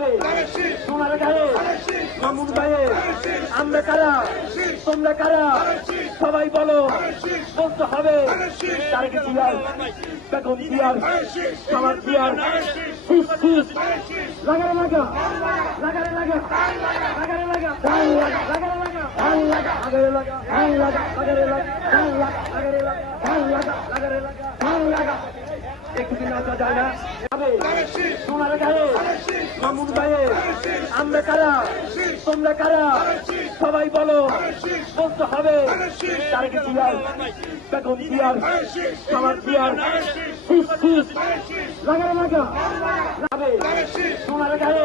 যাবে তোমার গায়ে মামুন ভাইয়ে আমরা কারা তোমরা কারা সবাই বলো বলতে হবে তারেকে জিয়ার বেগম জিয়ার সামার জিয়ার শীষ শীষ লাগারে লাগা লাগারে লাগা লাগারে লাগা ধান লাগা লাগারে লাগা লাগারে লাগা লাগারে লাগা ধান লাগা লাগারে লাগা ধান লাগা লাগারে লাগা ধান লাগা একদিন যায় না তোমার গায়ে মামুন আমরা কারা তোমরা কারা সবাই বলো বলতে হবে তারেকে জিয়ার বেগম লাগা যাবে তোমার গায়ে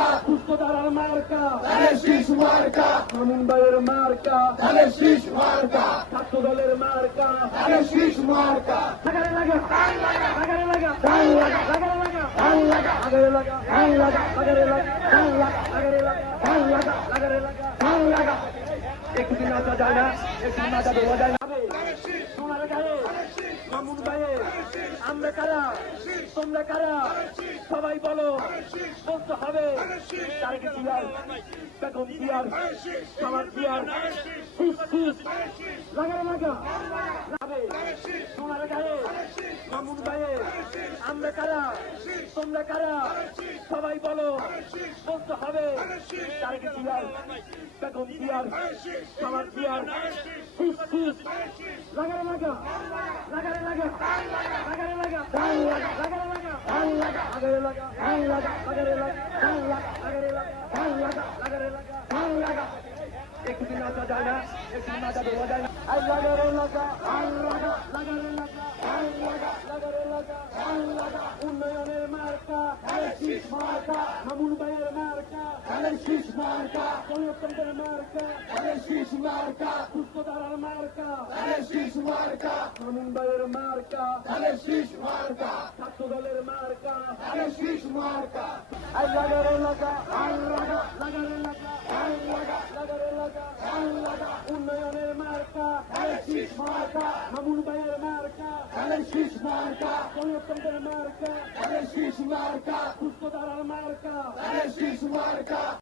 মার্কা। আরে শীষ মার্কা। মামুন ভাইয়ের মার্কা। আরে শীষ মার্কা। ছাত্র দলের মার্কা। আরে শীষ মার্কা। লাগারে লাগা। লাগারে লাগা। ধান লাগা। লাগারে লাগা। লাগারে লাগা। লাগারে লাগা। লাগারে লাগা। লাগারে লাগা। একদিন আসা যায় না। একদিন আসা দেওয়া যায় না। তোমার গায়ে। মামুন ভাইয়ে আমরা কারা? তোমরা কারা? সবাই বলো। বলতে হবে। তারেকে জিয়ার, বেগম জিয়ার সামার জিয়ার লাগারে লাগা যাবে তোমার গায়ে। মামুন ভাইয়ে আমরা কারা? তোমরা কারা? সবাই বলো। বলতে হবে। তারেকে জিয়ার, বেগম জিয়ার সামার জিয়ার একদিন আসা যায় না একদিন আসা দেওয়া যায় না আই লাগারে লাগা আই মার্কা, মামুন ভাইয়ের মার্কা আরে শীষ মার্কা পরিবর্তনের মার্কা আরে শীষ মার্কা পুষ্পধারার মার্কা আরে শীষ মার্কা, মামুন ভাইয়ের মার্কা আরে শীষ মার্কা ছাত্র দলের মার্কা আরে শীষ মার্কা। আই লাগারে লাগা, আই লাগা লাগারে লাগা, আই লাগা লাগারে লাগা, আই লাগা। উন্নয়নের মার্কা ধানের শীষ মার্কা গণতন্ত্রের মার্কা ধানের শীষ মার্কা পুষ্পধারার মার্কা ধানের শীষ মার্কা।